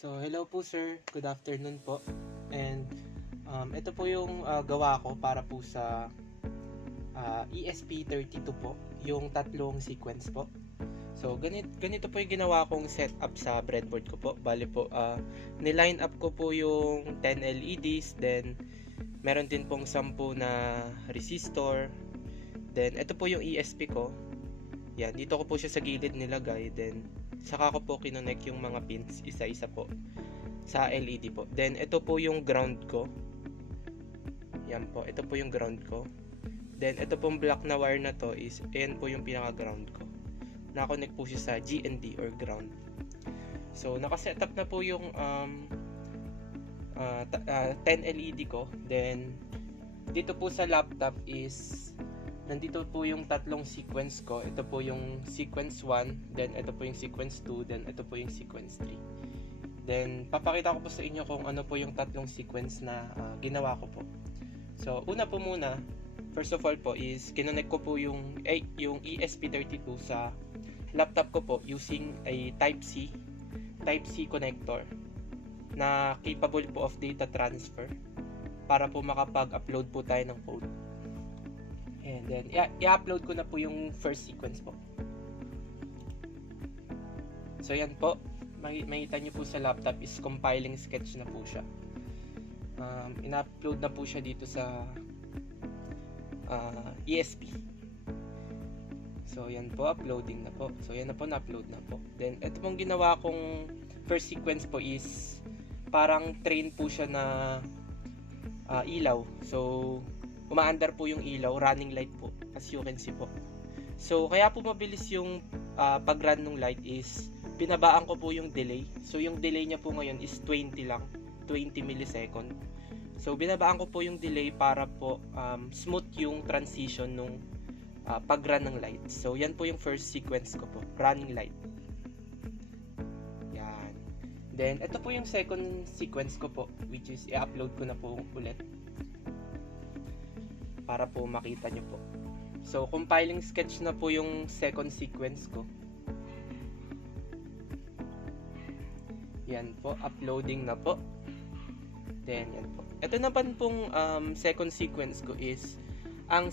So, hello po sir. Good afternoon po. And ito po yung gawa ko para po sa ESP32 po, yung tatlong sequence po. So, ganito po yung ginawa kong setup sa breadboard ko po. Bali po, niline up ko po yung 10 LEDs, then meron din pong 10 na resistor. Then, ito po yung ESP ko. Yan, dito ko po siya sa gilid nilagay. Then, saka ko po kinonect yung mga pins isa-isa po sa LED po. Then, ito po yung ground ko. Yan po, ito po yung ground ko. Then, ito pong black na wire na to is, ayan po yung pinaka-ground ko. Nakakonect po siya sa GND or ground. So, nakasetup na po yung 10 LED ko. Then, dito po sa laptop is nandito po yung tatlong sequence ko. Ito po yung sequence 1, then ito po yung sequence 2, then ito po yung sequence 3. Then, papakita ko po sa inyo kung ano po yung tatlong sequence na ginawa ko po. So, una po muna, first of all po is, kinonect ko po yung ESP32 sa laptop ko po using a Type-C connector na capable po of data transfer para po makapag-upload po tayo ng code. And then, i-upload ko na po yung first sequence po. So, yan po. Makita nyo po sa laptop is compiling sketch na po siya. In-upload na po siya dito sa ESP. So, yan po. Uploading na po. So, yan na po. Na-upload na po. Then, ito pong ginawa kong first sequence po is parang train po siya na ilaw. So, umaandar po yung ilaw, running light po, as you can see po. So, kaya po mabilis yung pag-run ng light is, pinabaan ko po yung delay. So, yung delay niya po ngayon is 20 lang, 20 millisecond. So, binabaan ko po yung delay para po smooth yung transition nung pag-run ng light. So, yan po yung first sequence ko po, running light. Yan. Then, ito po yung second sequence ko po, which is i-upload ko na po ulit para po makita nyo po. So, compiling sketch na po yung second sequence ko. Yan po, uploading na po. Then, yan po. Ito naman pong second sequence ko is, ang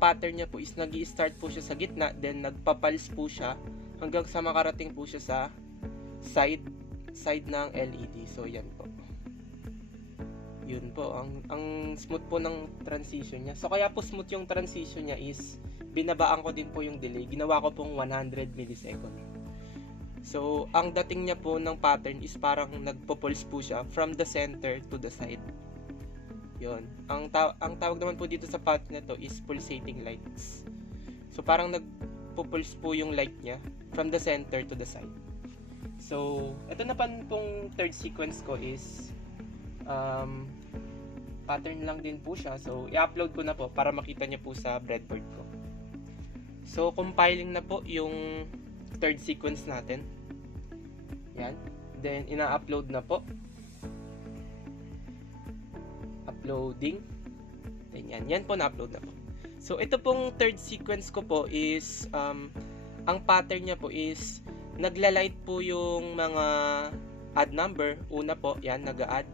pattern niya po is nag-i-start po siya sa gitna, then nagpa-pulse po siya hanggang sa makarating po siya sa side ng LED. So, yan po. Yun po, ang smooth po ng transition niya. So, kaya po smooth yung transition niya is, binabaan ko din po yung delay. Ginawa ko pong 100 millisecond. So, ang dating niya po ng pattern is parang nagpo-pulse po siya from the center to the side. Yun. Ang tawag naman po dito sa pattern na to is pulsating lights. So, parang nagpo-pulse po yung light niya from the center to the side. So, ito na pong third sequence ko is pattern lang din po siya. So, i-upload ko na po para makita niyo po sa breadboard ko. So, compiling na po yung third sequence natin. Yan. Then, ina-upload na po. Uploading. Then, yan po na-upload na po. So, ito pong third sequence ko po is, ang pattern niya po is, nagla-light po yung mga odd number. Una po, yan, nag-add.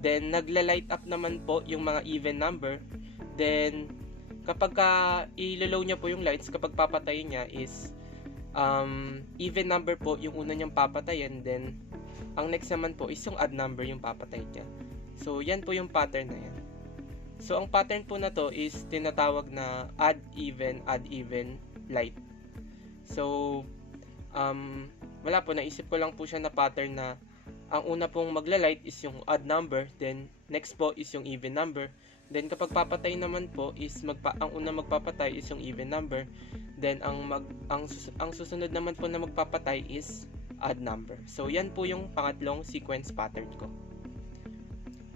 Then, nagla-light up naman po yung mga even number. Then, kapag i-low niya po yung lights, kapag papatayin niya is even number po yung una niyang papatayin. Then, ang next naman po is yung odd number yung papatayin niya. So, yan po yung pattern na yan. So, ang pattern po na to is tinatawag na odd, even light. So, wala po, naisip ko lang po siya na pattern na ang una pong magla-light is yung odd number, then next po is yung even number. Then kapag papatay naman po is ang una magpapatay is yung even number. Then ang susunod naman po na magpapatay is odd number. So yan po yung pangatlong sequence pattern ko.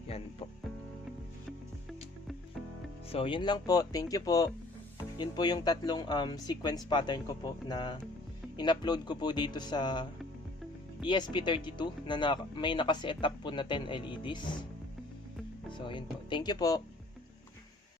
Yan po. So yun lang po. Thank you po. Yun po yung tatlong sequence pattern ko po na in-upload ko po dito sa ESP32 na may naka-setup po na 10 LEDs. So, yun po. Thank you po.